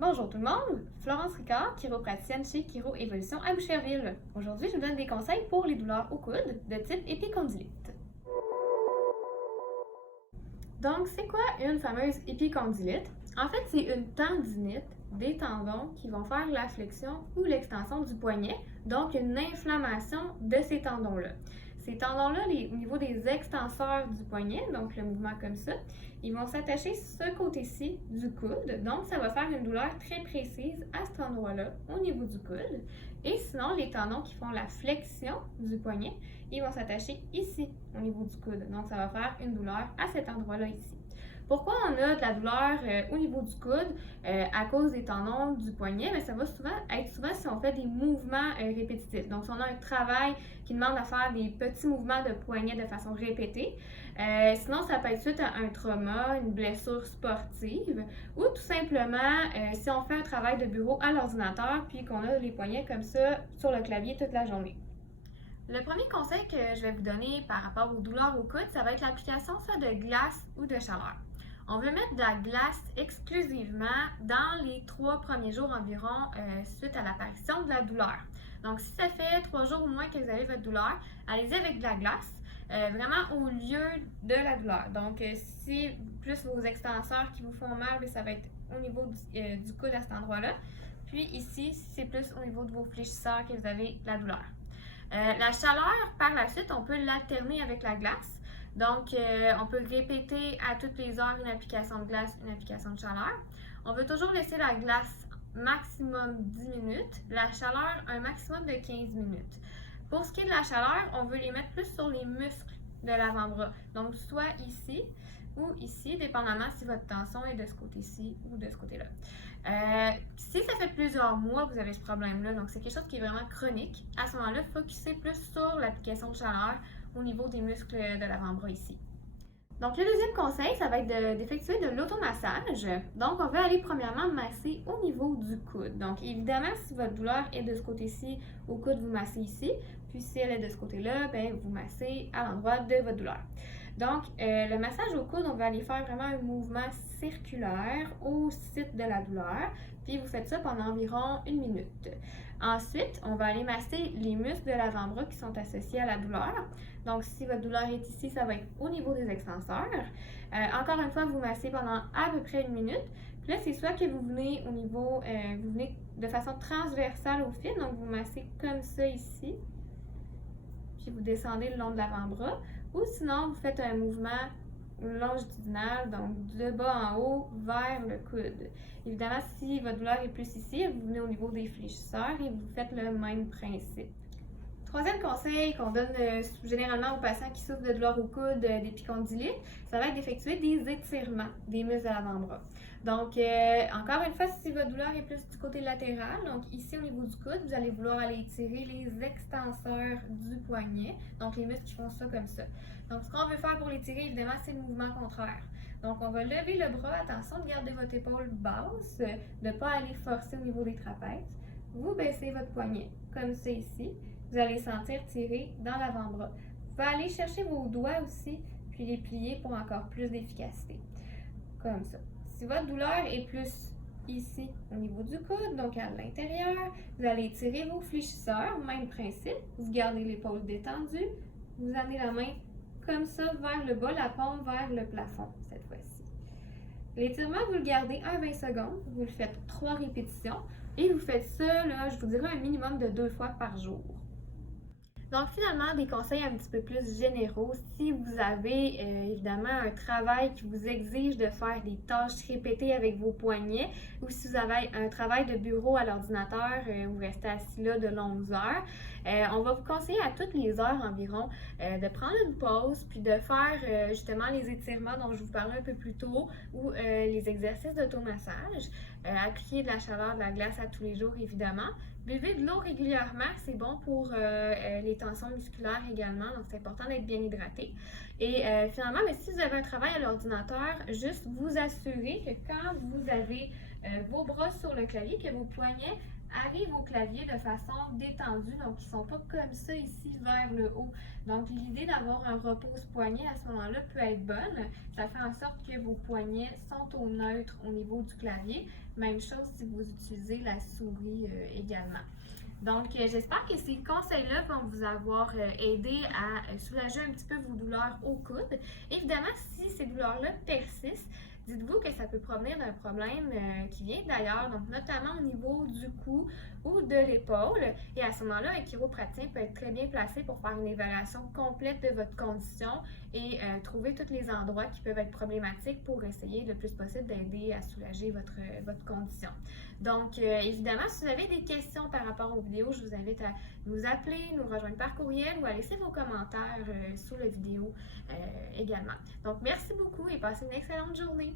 Bonjour tout le monde, Florence Ricard, chiropraticienne chez Chiro Évolution à Boucherville. Aujourd'hui, je vous donne des conseils pour les douleurs au coude de type épicondylite. Donc, c'est quoi une fameuse épicondylite? En fait, c'est une tendinite des tendons qui vont faire la flexion ou l'extension du poignet, donc une inflammation de ces tendons-là. Ces tendons-là, au niveau des extenseurs du poignet, donc le mouvement comme ça, ils vont s'attacher ce côté-ci du coude, donc ça va faire une douleur très précise à cet endroit-là, au niveau du coude. Et sinon, les tendons qui font la flexion du poignet, ils vont s'attacher ici, au niveau du coude. Donc, ça va faire une douleur à cet endroit-là ici. Pourquoi on a de la douleur au niveau du coude à cause des tendons du poignet? Bien, ça va être souvent si on fait des mouvements répétitifs. Donc, si on a un travail qui demande à faire des petits mouvements de poignet de façon répétée. Sinon, ça peut être suite à un trauma, une blessure sportive ou tout simplement si on fait un travail de bureau à l'ordinateur puis qu'on a les poignets comme ça sur le clavier toute la journée. Le premier conseil que je vais vous donner par rapport aux douleurs au coude, ça va être l'application soit de glace ou de chaleur. On veut mettre de la glace exclusivement dans les 3 premiers jours environ suite à l'apparition de la douleur. Donc, si ça fait 3 jours ou moins que vous avez votre douleur, allez-y avec de la glace, vraiment au lieu de la douleur. Donc, si plus vos extenseurs qui vous font mal, ça va être au niveau du coude à cet endroit-là. Puis ici, c'est plus au niveau de vos fléchisseurs que vous avez la douleur. La chaleur, par la suite, on peut l'alterner avec la glace. Donc, on peut répéter à toutes les heures une application de glace, une application de chaleur. On veut toujours laisser la glace maximum 10 minutes, la chaleur un maximum de 15 minutes. Pour ce qui est de la chaleur, on veut les mettre plus sur les muscles de l'avant-bras. Donc, soit ici ou ici, dépendamment si votre tension est de ce côté-ci ou de ce côté-là. Si ça fait plusieurs mois que vous avez ce problème-là, donc c'est quelque chose qui est vraiment chronique, à ce moment-là, focussez plus sur l'application de chaleur au niveau des muscles de l'avant-bras ici. Donc, le deuxième conseil, ça va être d'effectuer de l'automassage. Donc, on va aller premièrement masser au niveau du coude. Donc, évidemment, si votre douleur est de ce côté-ci, au coude, vous massez ici. Puis, si elle est de ce côté-là, bien, vous massez à l'endroit de votre douleur. Donc, le massage au coude, on va aller faire vraiment un mouvement circulaire au site de la douleur. Puis, vous faites ça pendant environ 1 minute. Ensuite, on va aller masser les muscles de l'avant-bras qui sont associés à la douleur. Donc, si votre douleur est ici, ça va être au niveau des extenseurs. Encore une fois, vous massez pendant à peu près 1 minute. Puis là, c'est soit que vous venez au niveau, vous venez de façon transversale au fil, donc vous massez comme ça ici. Puis vous descendez le long de l'avant-bras. Ou sinon, vous faites un mouvement longitudinal, donc de bas en haut vers le coude. Évidemment, si votre douleur est plus ici, vous venez au niveau des fléchisseurs et vous faites le même principe. Troisième conseil qu'on donne généralement aux patients qui souffrent de douleurs au coude, d'épicondylite, ça va être d'effectuer des étirements des muscles de l'avant-bras. Donc, encore une fois, si votre douleur est plus du côté latéral, donc ici au niveau du coude, vous allez vouloir aller étirer les extenseurs du poignet, donc les muscles qui font ça comme ça. Donc, ce qu'on veut faire pour l'étirer, évidemment, c'est le mouvement contraire. Donc, on va lever le bras, attention de garder votre épaule basse, de ne pas aller forcer au niveau des trapèzes. Vous baissez votre poignet, comme ça ici. Vous allez sentir tirer dans l'avant-bras. Vous pouvez aller chercher vos doigts aussi, puis les plier pour encore plus d'efficacité. Comme ça. Si votre douleur est plus ici au niveau du coude, donc à l'intérieur, vous allez étirer vos fléchisseurs, même principe. Vous gardez l'épaule détendue, vous amenez la main comme ça vers le bas, la paume vers le plafond cette fois-ci. L'étirement, vous le gardez 20 secondes, vous le faites 3 répétitions et vous faites ça, là, je vous dirais un minimum de 2 fois par jour. Donc, finalement, des conseils un petit peu plus généraux. Si vous avez évidemment un travail qui vous exige de faire des tâches répétées avec vos poignets ou si vous avez un travail de bureau à l'ordinateur, vous restez assis là de longues heures, on va vous conseiller à toutes les heures environ de prendre une pause puis de faire justement les étirements dont je vous parlais un peu plus tôt ou les exercices d'automassage. Appliquer de la chaleur, de la glace à tous les jours, évidemment. Buvez de l'eau régulièrement, c'est bon pour les tensions musculaires également, donc c'est important d'être bien hydraté. Et finalement, mais si vous avez un travail à l'ordinateur, juste vous assurer que quand vous avez vos bras sur le clavier, que vos poignets arrivent au clavier de façon détendue, donc ils ne sont pas comme ça ici vers le haut. Donc l'idée d'avoir un repose-poignet à ce moment-là peut être bonne. Ça fait en sorte que vos poignets sont au neutre au niveau du clavier. Même chose si vous utilisez la souris également. Donc, j'espère que ces conseils-là vont vous avoir aidé à soulager un petit peu vos douleurs au coude. Évidemment, si ces douleurs-là persistent, dites-vous que ça peut provenir d'un problème qui vient d'ailleurs, donc notamment au niveau du cou ou de l'épaule. Et à ce moment-là, un chiropraticien peut être très bien placé pour faire une évaluation complète de votre condition et trouver tous les endroits qui peuvent être problématiques pour essayer le plus possible d'aider à soulager votre condition. Donc, évidemment, si vous avez des questions par rapport aux vidéos, je vous invite à nous appeler, nous rejoindre par courriel ou à laisser vos commentaires sous la vidéo également. Donc, merci beaucoup et passez une excellente journée.